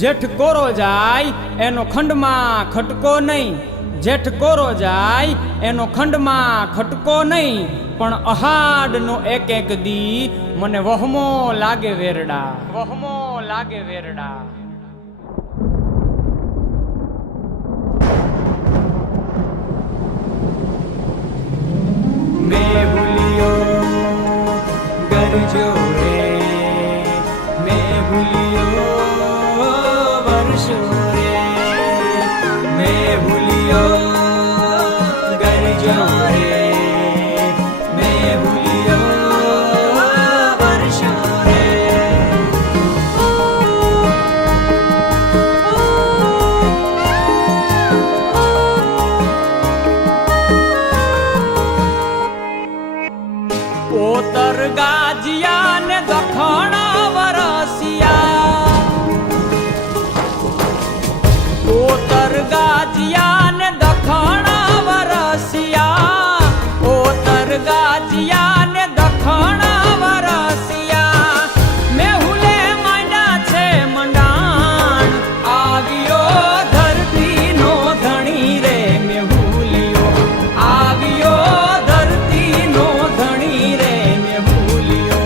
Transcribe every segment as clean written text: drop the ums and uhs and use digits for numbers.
જેઠ કોરો જાય એનો ખંડમાં ખટકો નહીં, જેઠ કોરો જાય એનો ખંડમાં ખટકો નહીં, પણ અહાડનો એક એક દી મને વહમો લાગે વેરડા, વહમો લાગે વેરડા. મેં ભૂલ્યો ગરજો રે, મેં ભૂલ્યો વર્ષો રે, મેં ભૂલ્યો ગરજો રે, મેં ભૂલ્યો વર્ષો રે. પોતર ગાજિયા ને દખણ વરસિયા, પોતર ગાજિયા ને દખણ વરસિયા, પોતર ગાજિયા ને દખણ વરસિયા. મેહુલે માંડ્યા છે મંડાણ, આવ્યો ધરતી નો ધણી રે, મેહુલિયો આવ્યો ધરતી નો ધણી રે, મેહુલિયો.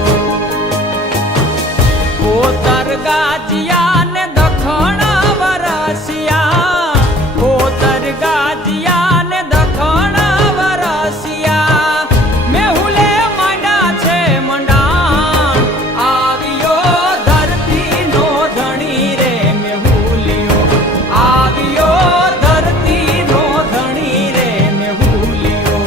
પોતર ગાજિયા ને દખણ વરસિયા, પોતર ગાજિયા ને દખણ વરસિયા. મેહુલે માંડ્યા છે મંડાણ, આવ્યો ધરતી નો ધણી રે, મેહુલિયો આવ્યો ધરતી નો ધણી રે, મેહુલિયો.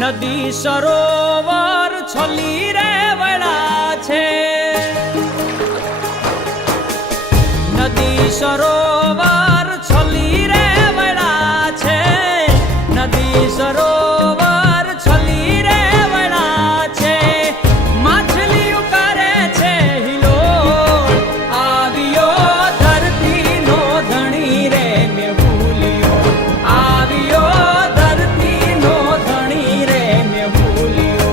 નદી સરોવર છલી રે વળા છે, નદી સરોવર છલી રે વળા છે, નદી સરોવર છલી રે વળા છે. માછલીઓ કરે છે હિલોળ, આવ્યો ધરતી નો ધણી રે, મેહુલિયો આવ્યો ધરતી નો ધણી રે, મેહુલિયો.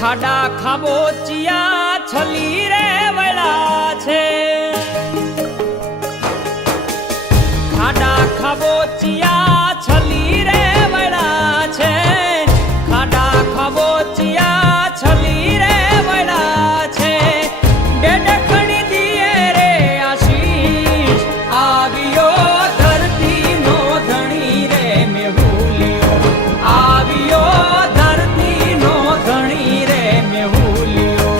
ખાડા ખાબોચિયા છલી રે વળા છે, ખાડા ખાબોચિયા છલી રે વળા છે, ખાડા ખાબોચિયા છલી રે વળા છે. ડેડખણી દીએ રે આશીષ, આવ્યો ધરતી નો ધણી રે, મેહુલિયો આવ્યો ધરતી નો ધણી રે, મેહુલિયો.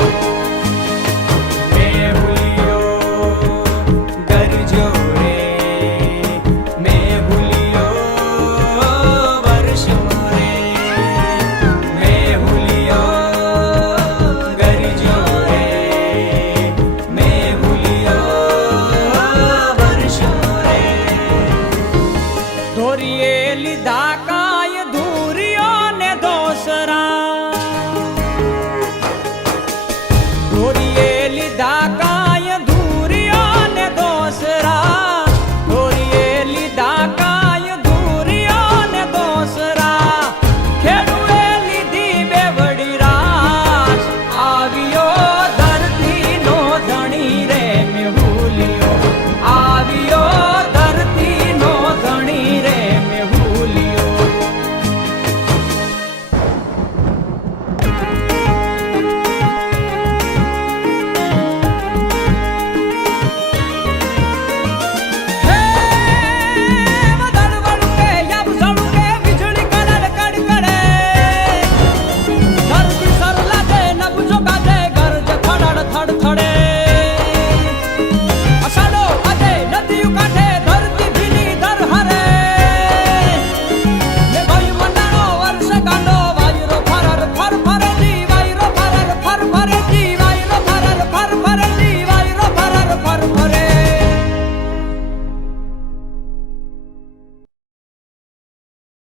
મેહુલિયો ગરજો રે, મેહુલિયો વર્ષો રે, મેહુલિયો ગરજો રે, મેહુલિયો વર્ષો રે. ધોરીએ લીધા કાય ધૂરિયો ને દોસરા, ધોરીએ